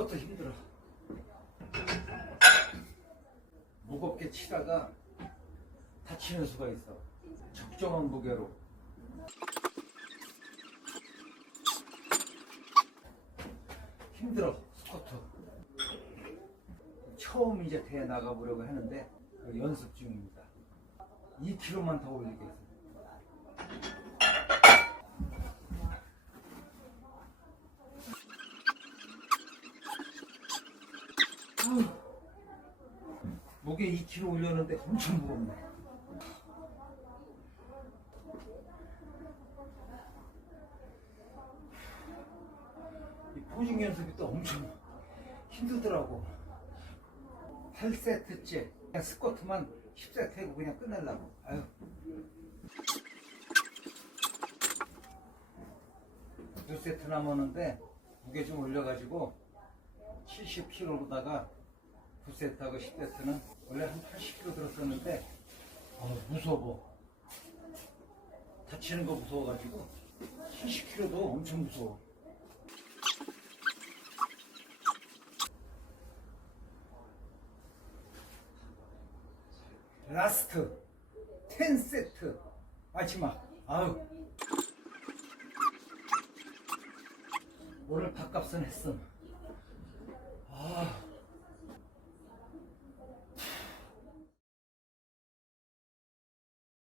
그것도 힘들어. 무겁게 치다가 다치는 수가 있어. 적정한 무게로. 힘들어, 스쿼트. 처음 이제 대회 나가보려고 하는데 연습 중입니다. 2kg만 더 올리겠습니다. 아우, 목에 2kg 올렸는데 엄청 무겁네. 이 포징 연습이 또 엄청 힘들더라고. 8세트째. 그냥 스쿼트만 10세트 하고 그냥 끝내려고. 아유. 두 세트 남았는데 무게 좀 올려가지고 70kg로다가 두 세트하고 10세트는 원래 한 80kg 들었었는데 어, 무서워. 다치는 거 무서워가지고 70kg도 엄청 무서워. 라스트 10세트 마지막 아유 오늘 밥값은 했음